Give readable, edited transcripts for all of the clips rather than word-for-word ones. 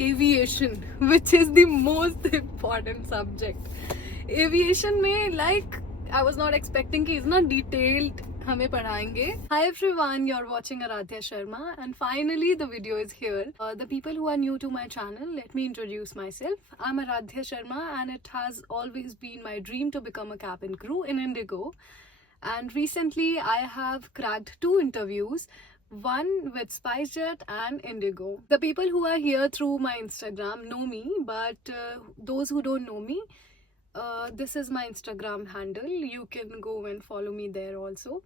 aviation, which is the most important subject. Aviation में like I was not expecting कि इतना detailed हमें पढ़ाएंगे. Hi everyone, you're watching Aradhya Sharma and finally the video is here. The people who are new to my channel, let me introduce myself. I'm Aradhya Sharma and it has always been my dream to become a cabin crew in Indigo. And recently I have cracked 2 interviews, one with SpiceJet and Indigo. The people who are here through my Instagram know me, but those who don't know me, this is my Instagram handle. You can go and follow me there also.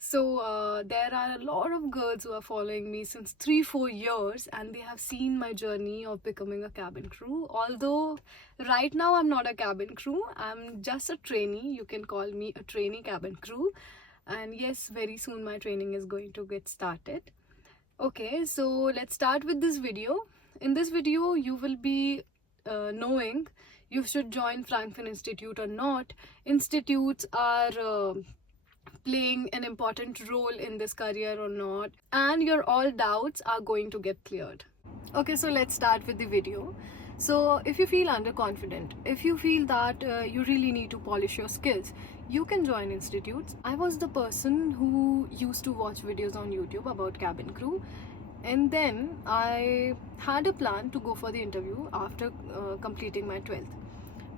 So there are a lot of girls who are following me since 3-4 years and they have seen my journey of becoming a cabin crew. Although right now I'm not a cabin crew, I'm just a trainee. You can call me a trainee cabin crew. And yes, very soon my training is going to get started. Okay, so let's start with this video. In this video you will be knowing you should join Frankfurt Institute or not. Institutes are playing an important role in this career or not, and your all doubts are going to get cleared. Okay, so let's start with the video. So if you feel underconfident, if you feel that you really need to polish your skills, you can join institutes. I was the person who used to watch videos on YouTube about cabin crew, and then I had a plan to go for the interview after completing my 12th.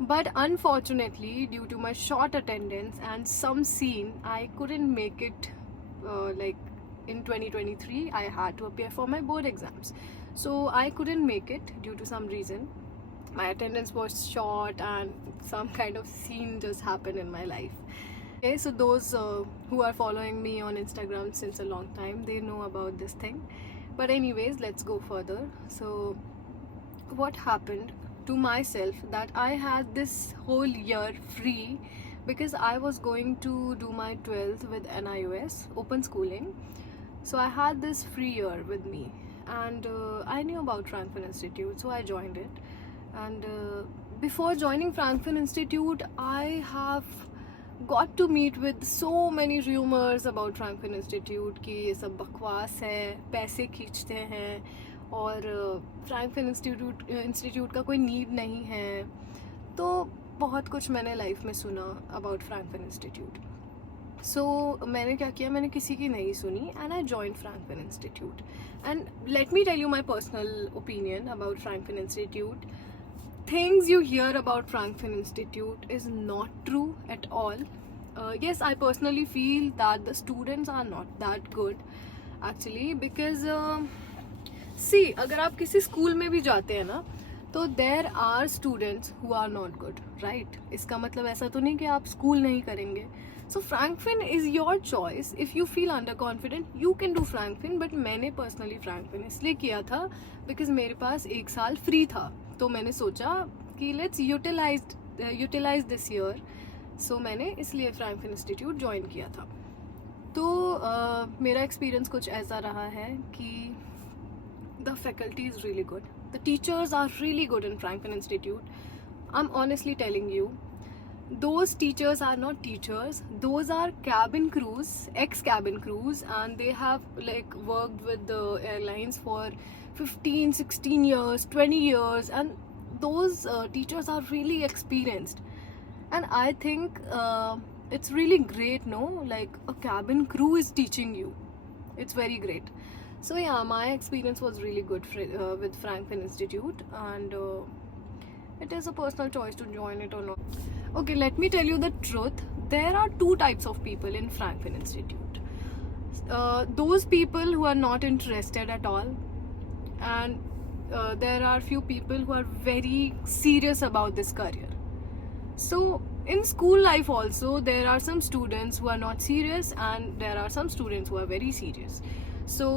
But unfortunately, due to my short attendance and some scene, I couldn't make it. Like in 2023, I had to appear for my board exams. So I couldn't make it due to some reason. My attendance was short and some kind of scene just happened in my life. Okay, so those who are following me on Instagram since a long time, they know about this thing. But anyways, let's go further. So what happened to myself that I had this whole year free because I was going to do my 12th with NIOS, open schooling. So I had this free year with me and I knew about Frankfurt Institute, so I joined it. And before joining Frankfurt Institute, I have got to meet with so many rumors about Frankfurt Institute कि ये सब बकवास है, पैसे खींचते हैं और Frankfurt institute का कोई नीड नहीं है. तो बहुत कुछ मैंने लाइफ में सुना अबाउट फ्रैंकफर्ट इंस्टीट्यूट. सो मैंने क्या किया, मैंने किसी की नहीं सुनी and I join Frankfurt institute. And let me tell you my personal opinion about Frankfurt institute. Things you hear about Frankfurt Institute is not true at all. Yes, I personally feel that the students are not that good actually because see, अगर आप किसी school में भी जाते हैं ना तो there are students who are not good, right? इसका मतलब ऐसा तो नहीं कि आप स्कूल नहीं करेंगे. So Frankfurt is your choice. If you feel underconfident, you can do Frankfurt. But मैंने personally Frankfurt इसलिए किया था because मेरे पास 1 साल फ्री था. तो मैंने सोचा कि let's utilize this year. So मैंने इसलिए फ्रैंकफर्ट इंस्टीट्यूट ज्वाइन किया था. तो मेरा एक्सपीरियंस कुछ ऐसा रहा है कि the faculty is really good. The teachers are really good in Frankfurt Institute. I'm honestly telling you, those teachers are not teachers. Those are cabin crews, ex-cabin crews, and they have like worked with the airlines for 15, 16 years, 20 years, and those teachers are really experienced. And I think it's really great, no? Like a cabin crew is teaching you. It's very great. So yeah, my experience was really good with Frankfurt Institute, and it is a personal choice to join it or not. Okay, let me tell you the truth. There are 2 types of people in Frankfurt Institute. Those people who are not interested at all, and there are few people who are very serious about this career. So in school life also, there are some students who are not serious and there are some students who are very serious. So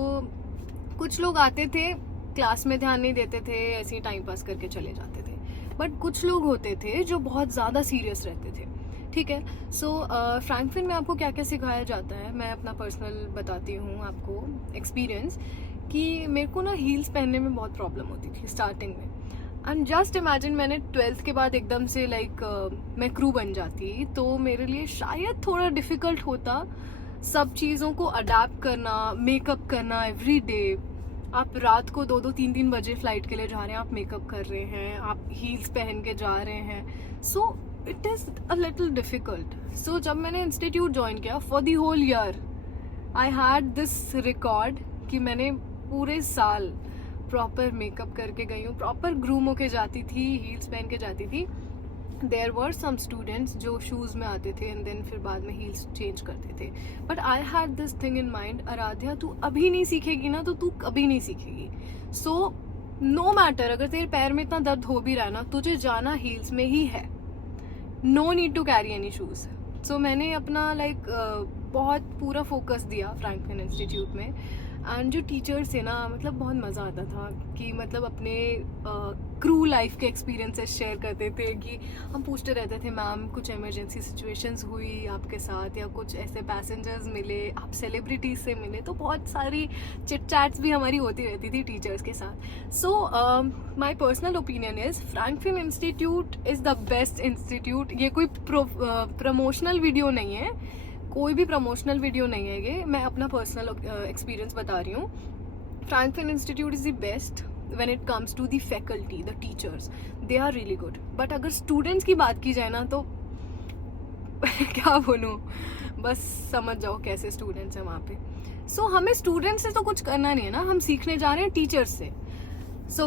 कुछ लोग आते थे, class में ध्यान नहीं देते थे, ऐसे ही टाइम पास करके चले जाते थे. बट कुछ लोग होते थे जो बहुत ज़्यादा सीरियस रहते थे. ठीक है. सो फ्रैंकफर्ट में आपको क्या क्या सिखाया जाता है, मैं अपना पर्सनल बताती हूँ आपको एक्सपीरियंस कि मेरे को ना हील्स पहनने में बहुत प्रॉब्लम होती थी स्टार्टिंग में. एंड जस्ट इमेजिन मैंने 12th के बाद एकदम से मैं क्रू बन जाती तो मेरे लिए शायद थोड़ा डिफ़िकल्ट होता सब चीज़ों को अडेप्ट करना, मेकअप करना एवरी डे. आप रात को 2-3 बजे फ्लाइट के लिए जा रहे हैं, आप मेकअप कर रहे हैं, आप हील्स पहन के जा रहे हैं, so it is a little difficult. So जब मैंने इंस्टीट्यूट ज्वाइन किया, for the whole year I had this record कि मैंने पूरे साल प्रॉपर मेकअप करके गई हूँ, प्रॉपर ग्रूम होके जाती थी, हील्स पहन के जाती थी. देयर वर सम स्टूडेंट्स जो शूज़ में आते थे एंड देन फिर बाद में हील्स चेंज करते थे. But I had this thing in mind, Aaradhya तू अभी नहीं सीखेगी ना तो तू कभी नहीं सीखेगी. सो नो मैटर, अगर तेरे पैर में इतना दर्द हो भी रहा है ना, तुझे जाना हील्स में ही है. No need to carry any shoes. So मैंने अपना बहुत पूरा फोकस दिया फ्रैंकलिन इंस्टीट्यूट में. एंड जो टीचर्स थे ना, मतलब बहुत मज़ा आता था कि मतलब अपने क्रू लाइफ के एक्सपीरियंसेस शेयर करते थे. कि हम पूछते रहते थे, मैम कुछ इमरजेंसी सिचुएशंस हुई आपके साथ, या कुछ ऐसे पैसेंजर्स मिले, आप सेलिब्रिटीज से मिले, तो बहुत सारी चिट चैट्स भी हमारी होती रहती थी टीचर्स के साथ. So my personal opinion is Franklin institute is the best institute. ये कोई प्रमोशनल वीडियो नहीं है, कोई भी प्रमोशनल वीडियो नहीं है ये, मैं अपना पर्सनल एक्सपीरियंस बता रही हूँ. Franklin institute is the best when it comes to the faculty, the teachers, they are really good. But अगर स्टूडेंट्स की बात की जाए ना तो क्या बोलूँ, बस समझ जाओ कैसे स्टूडेंट्स हैं वहाँ पे. सो हमें स्टूडेंट्स से तो कुछ करना नहीं है ना, हम सीखने जा रहे हैं टीचर्स से. सो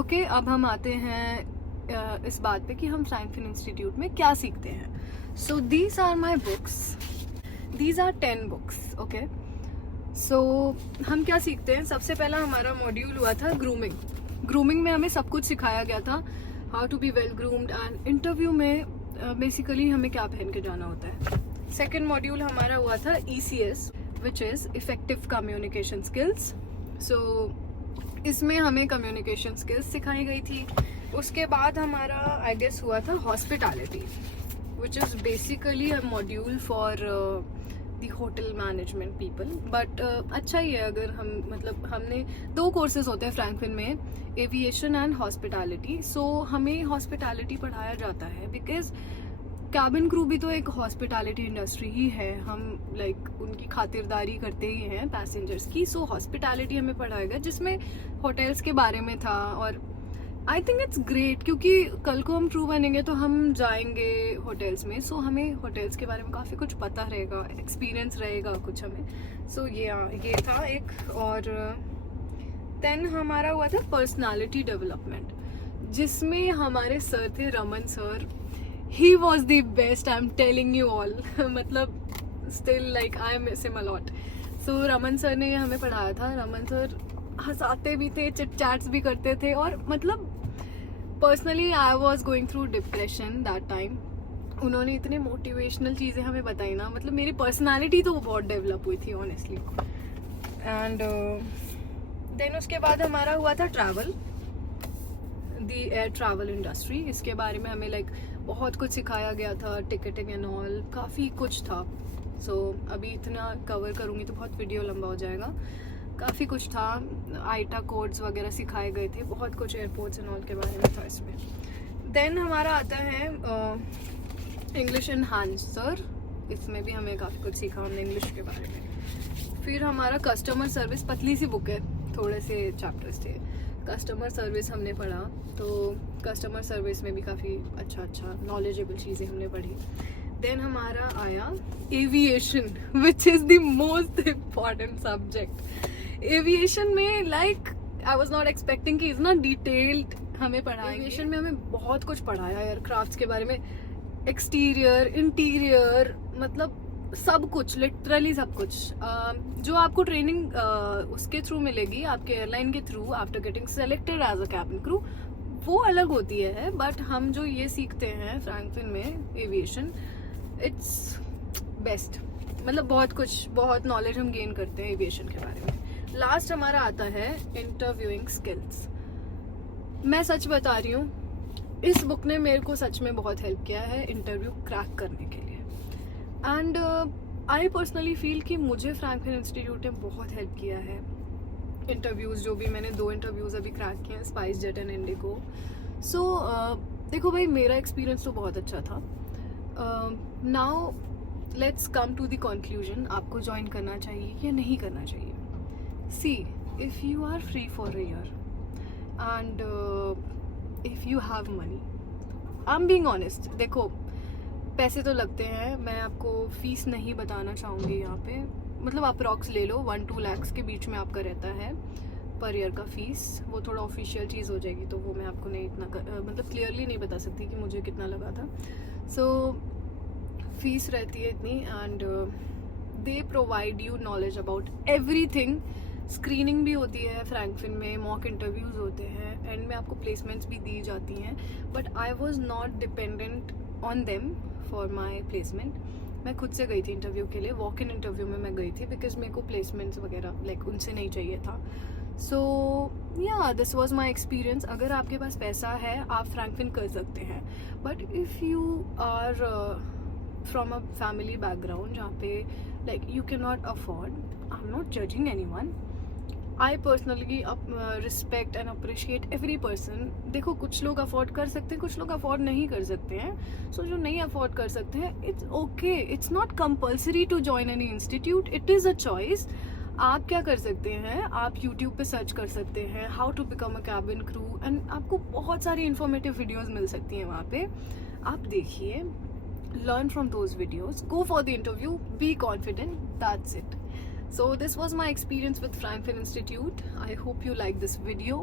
ओके, अब हम आते हैं इस बात पे कि हम फ्रैंकलिन इंस्टीट्यूट में क्या सीखते हैं. So these are my books. These are 10 books. Okay. So हम क्या सीखते हैं, सबसे पहला हमारा मॉड्यूल हुआ था ग्रूमिंग. ग्रूमिंग में हमें सब कुछ सिखाया गया था, how to be well groomed. And interview में बेसिकली हमें क्या पहन के जाना होता है. सेकेंड मॉड्यूल हमारा हुआ था ECS, which is effective communication skills. So इसमें हमें कम्युनिकेशन स्किल्स सिखाई गई थी. उसके बाद हमारा आई गेस हुआ था hospitality, which is basically a module for the hotel management people. But अच्छा ही है, अगर हम मतलब हमने 2 कोर्सेज होते हैं फ्रैंकलिन में, एविएशन एंड हॉस्पिटैलिटी. सो हमें हॉस्पिटैलिटी पढ़ाया जाता है बिकॉज कैबिन क्रू भी तो एक हॉस्पिटैलिटी इंडस्ट्री ही है. हम उनकी खातिरदारी करते ही हैं पैसेंजर्स की. सो हॉस्पिटैलिटी हमें पढ़ाया गया, जिसमें होटल्स के बारे में था. और आई थिंक इट्स ग्रेट, क्योंकि कल को हम क्रू बनेंगे तो हम जाएंगे होटल्स में. सो हमें होटल्स के बारे में काफ़ी कुछ पता रहेगा, एक्सपीरियंस रहेगा कुछ हमें. सो ये था एक. और देन हमारा हुआ था पर्सनालिटी डेवलपमेंट, जिसमें हमारे सर थे Raman sir. He was the best, I am telling you all. मतलब still I miss him a lot. So Raman sir ने हमें पढ़ाया था. रमन सर हंसाते भी थे, चिट चैट्स भी करते थे. और मतलब personally I was going through depression that time. उन्होंने इतने मोटिवेशनल चीज़ें हमें बताई ना, मतलब मेरी पर्सनालिटी तो बहुत डेवलप हुई थी ऑनेस्टली. एंड देन उसके बाद हमारा हुआ था travel, the air travel industry. इसके बारे में हमें बहुत कुछ सिखाया गया था, टिकटिंग एंड ऑल, काफ़ी कुछ था. सो अभी इतना कवर करूँगी तो बहुत वीडियो लंबा हो जाएगा. काफ़ी कुछ था, आईटा कोड्स वगैरह सिखाए गए थे, बहुत कुछ एयरपोर्ट्स एंड ऑल के बारे में था इसमें. देन हमारा आता है इंग्लिश एनहांसर. इसमें भी हमें काफ़ी कुछ सीखा हमने इंग्लिश के बारे में. फिर हमारा कस्टमर सर्विस, पतली सी बुक है, थोड़े से चैप्टर्स थे. कस्टमर सर्विस हमने पढ़ा, तो कस्टमर सर्विस में भी काफ़ी अच्छा नॉलेजेबल चीज़ें हमने पढ़ी. देन हमारा आया aviation, which is the most important subject. Aviation में आई वॉज नॉट एक्सपेक्टिंग कि इतना डिटेल्ड हमें पढ़ाया. एविएशन में हमें बहुत कुछ पढ़ाया एयरक्राफ्ट्स के बारे में, एक्सटीरियर, इंटीरियर, मतलब सब कुछ, लिटरली सब कुछ. जो आपको ट्रेनिंग उसके थ्रू मिलेगी, आपके एयरलाइन के through, after getting selected as a cabin crew, वो अलग होती है. बट हम जो ये सीखते हैं फ्रैंकलिन में एविएशन, इट्स बेस्ट. मतलब बहुत कुछ, बहुत नॉलेज हम गेन करते हैं एविएशन के बारे में. लास्ट हमारा आता है इंटरव्यूइंग स्किल्स. मैं सच बता रही हूँ, इस बुक ने मेरे को सच में बहुत हेल्प किया है इंटरव्यू क्रैक करने के लिए. एंड आई पर्सनली फील कि मुझे फ्रैंकलिन इंस्टीट्यूट ने बहुत हेल्प किया है. इंटरव्यूज़ जो भी मैंने 2 इंटरव्यूज़ अभी क्रैक किए हैं, SpiceJet and IndiGo. So देखो भाई, मेरा एक्सपीरियंस तो बहुत अच्छा था. Now let's come to the conclusion. आपको ज्वाइन करना चाहिए या नहीं करना चाहिए. सी, if you are free for a year and if you have money, I'm being honest, देखो पैसे तो लगते हैं, मैं आपको फीस नहीं बताना चाहूँगी यहाँ पे, मतलब अप्रॉक्स ले लो 1-2 लाख के बीच में आपका रहता है पर ईयर का फीस। वो थोड़ा ऑफिशियल चीज़ हो जाएगी तो वो मैं आपको नहीं इतना मतलब क्लियरली नहीं बता सकती कि मुझे कितना लगा था। सो फीस रहती है इतनी and they provide you knowledge about everything. Screening भी होती है फ्रैंकफिन में, मॉक इंटरव्यूज़ होते हैं, एंड में आपको प्लेसमेंट्स भी दी जाती हैं, but I was not dependent on them for my placement. मैं खुद से गई थी इंटरव्यू के लिए, वॉक इन इंटरव्यू में मैं गई थी बिकॉज मेरे को प्लेसमेंट्स वगैरह लाइक उनसे नहीं चाहिए था। सो या दिस वॉज माई एक्सपीरियंस। अगर आपके पास पैसा है आप फ्रैंकफिन कर सकते हैं, but if you are from a family background जहाँ पे like you can not afford, I am not judging anyone, I personally respect and appreciate every person. देखो कुछ लोग अफोर्ड कर सकते हैं, कुछ लोग अफोर्ड नहीं कर सकते हैं, सो जो नहीं अफोर्ड कर सकते हैं it's okay, it's not compulsory to join any institute, it is a choice. आप क्या कर सकते हैं, आप YouTube पे सर्च कर सकते हैं how to become a cabin crew, and आपको बहुत सारी इंफॉर्मेटिव वीडियोस मिल सकती हैं वहाँ पे, आप देखिए, learn from those videos, go for the interview, be confident, that's it. So this was my experience with Frankfurt Institute. I hope you like this video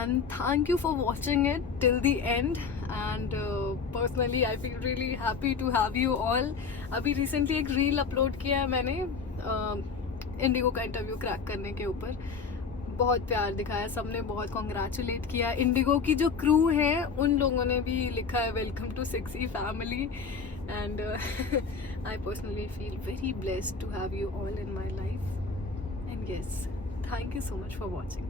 and thank you for watching it till the end, and personally I feel really happy to have you all. अभी recently एक reel upload किया है मैंने Indigo का interview crack करने के ऊपर, बहुत प्यार दिखाया, सबने बहुत कॉन्ग्रेचुलेट किया। इंडिगो की जो क्रू है उन लोगों ने भी लिखा है welcome to 6E family, and I personally feel very blessed to have you all in my life, and yes, thank you so much for watching.